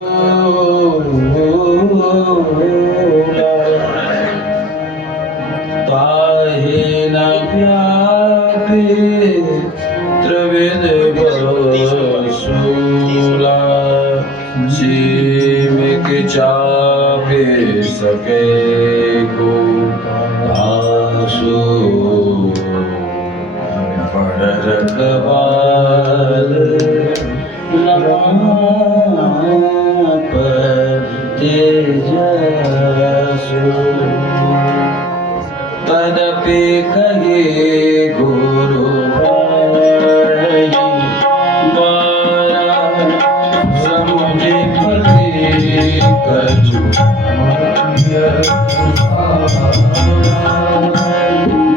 पाहे न प्यारे त्रिविध बसूला सीमिक चापे सके को आसू पढ़ रखवाल तदपि कहे गुरु द्वारा समुझे पति कछु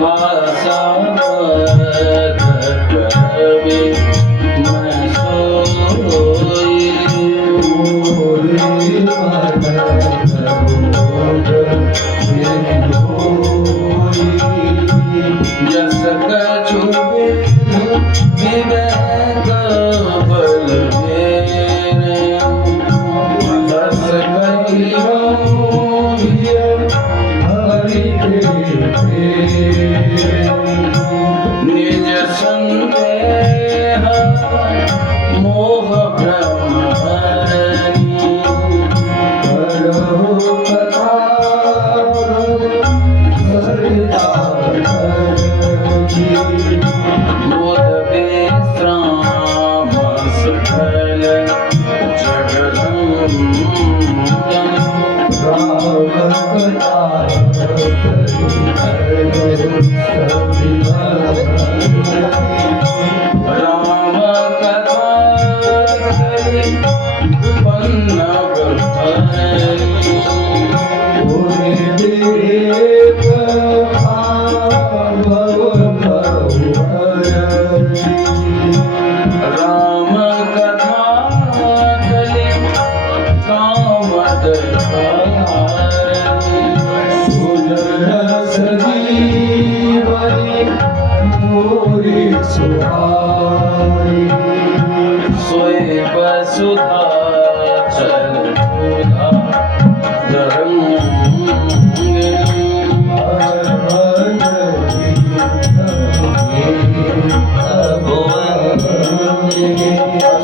भाषा करवे मैं सोई जस कछु विवेक बल मेरे बस कहियो हरि निज संदेह मोह भ्रम हरि बोध विश्राम सफल राम कथा राम कथा कले कामद सोए वसुधा चल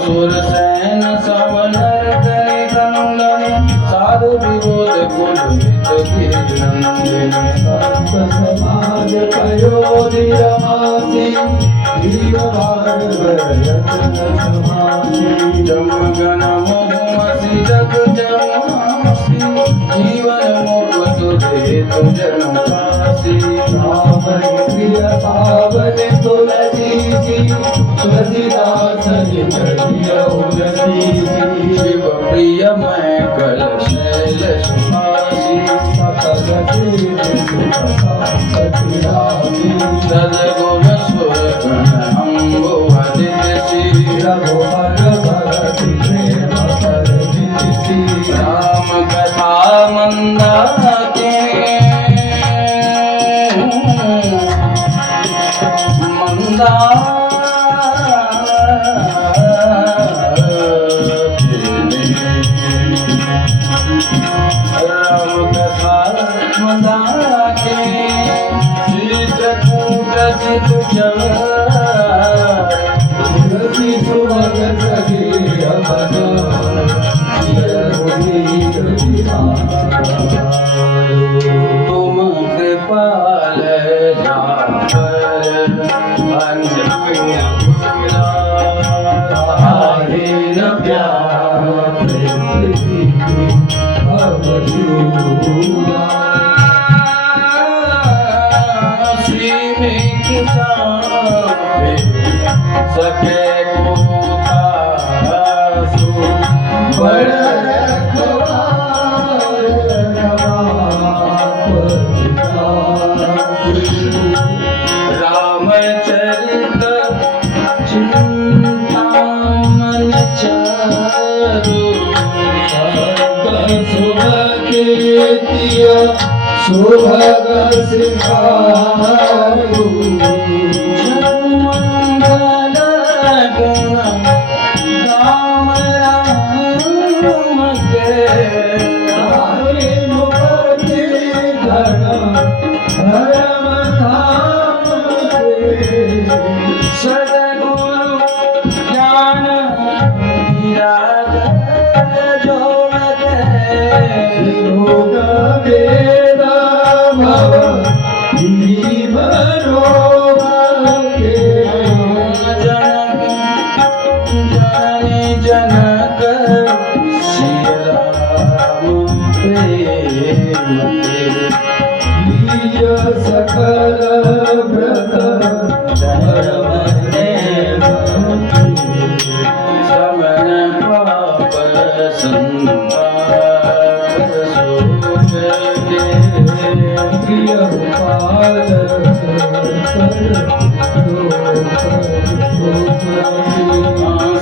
सुरसेन सवनर तनि कनुलनि साधु विरोध कुल हित समाज पयोधि रमासी जम गण मोहमसि जग जमासी जीवन मुक्त दे जनमासी प्रिय पावन तुलसी तुलसीदास शिव प्रिय मैं कल शैल सुहासी सदगुण सुर गण अम्बो हरिषि राम कथा मंदाकिनी राम कथा मंदाकिनी चित्रकूट तुम कृपाल सके रामचरित चिंतामन चारु सुभग सिंहारू मंगल गुण राम राम प्रिय सकल व्रत धर्मने समन पाप संपाप सुख दे प्रिय पालक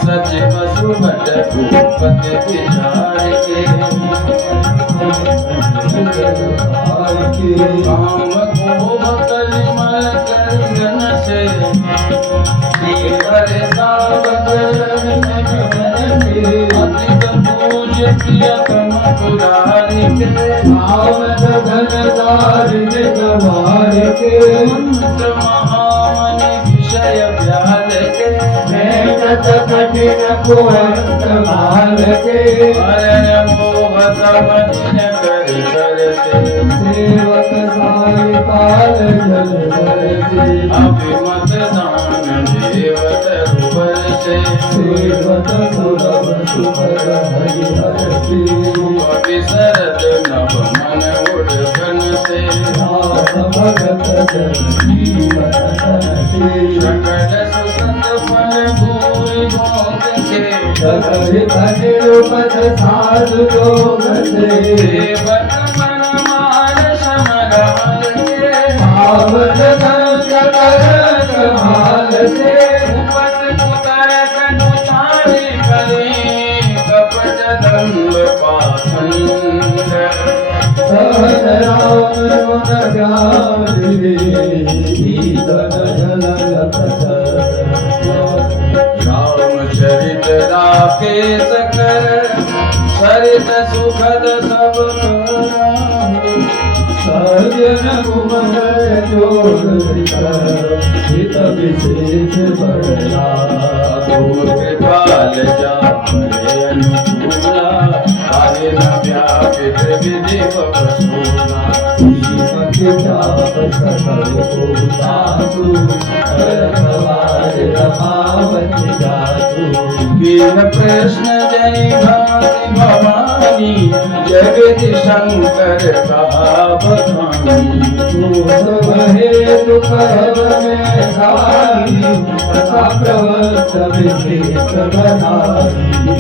सच वसुमत भूपत विचार के काम को कलिमल करगन से हर सावक अधिक पूज प्रियतम पुरारी के मंत्र महामनि विषय व्याल के कठिन कुहंत बाल के हरण मोह समझ कर करते सेवक साई काल जल से अभिमत दान देवत रुबर से सेवक सुलभ सुभग हरिहर से विसरत नभ मन उड़गन से नाथ भगत जन जीवन से सकल सुसत फल भूरि भोग के जगत निरुपत साधु लोग से देवत मन मान समराल के पावन कंक कमाल से उपत कुतर कनु चारि करे कपट दंड पाखंड सहज राम गुण गावे ईतन जलत रामचरित राकेश कर सरित सुखद सब कराहु। सजन कुमल जोड़ हित विशेष बड़ला तुम कृपाल जा परे अनुकूला आगे न व्यापित विधि बसूला जीवक चाप सकल को साधु करवार रमावत जातु वीर कृष्ण जय भाति भवानी जगत शंकर कहावतानी हे दुख में सारी कथा प्रवत विशेष बनाई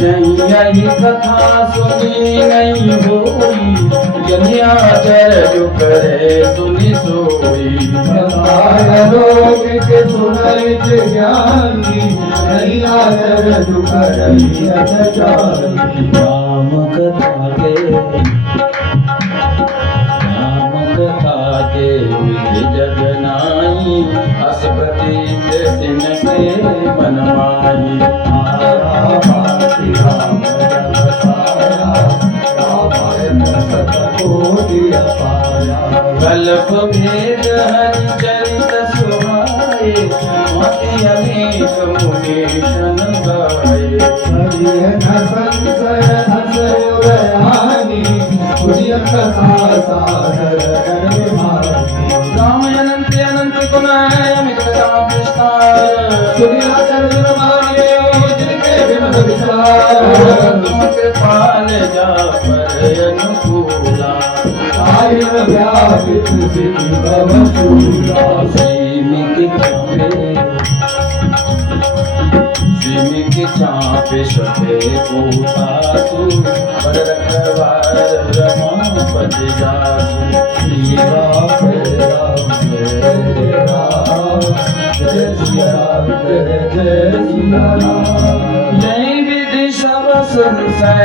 यही कथा सुनी नहीं होई जन्याचर जो करे सुनि सोई बताय लोग के सुनित ज्ञानी नहीं आदर दुखरई अजानी राम कथा के विधि जगनाई अस प्रतीत सिन के मनमाई कल्प भेद हरि चरित सुहाए मति अनेक मुनीशन गाए राम अनंत अनंत गुणाय मित्रता विस्तार तुम कृपाल जा पर अनुकूला सिमिक चापे सभे कोतासु पर रखवार रमापति जासु श्री राम जय राम जय श्री राम जय जय श्री राम जय विधि सब संसार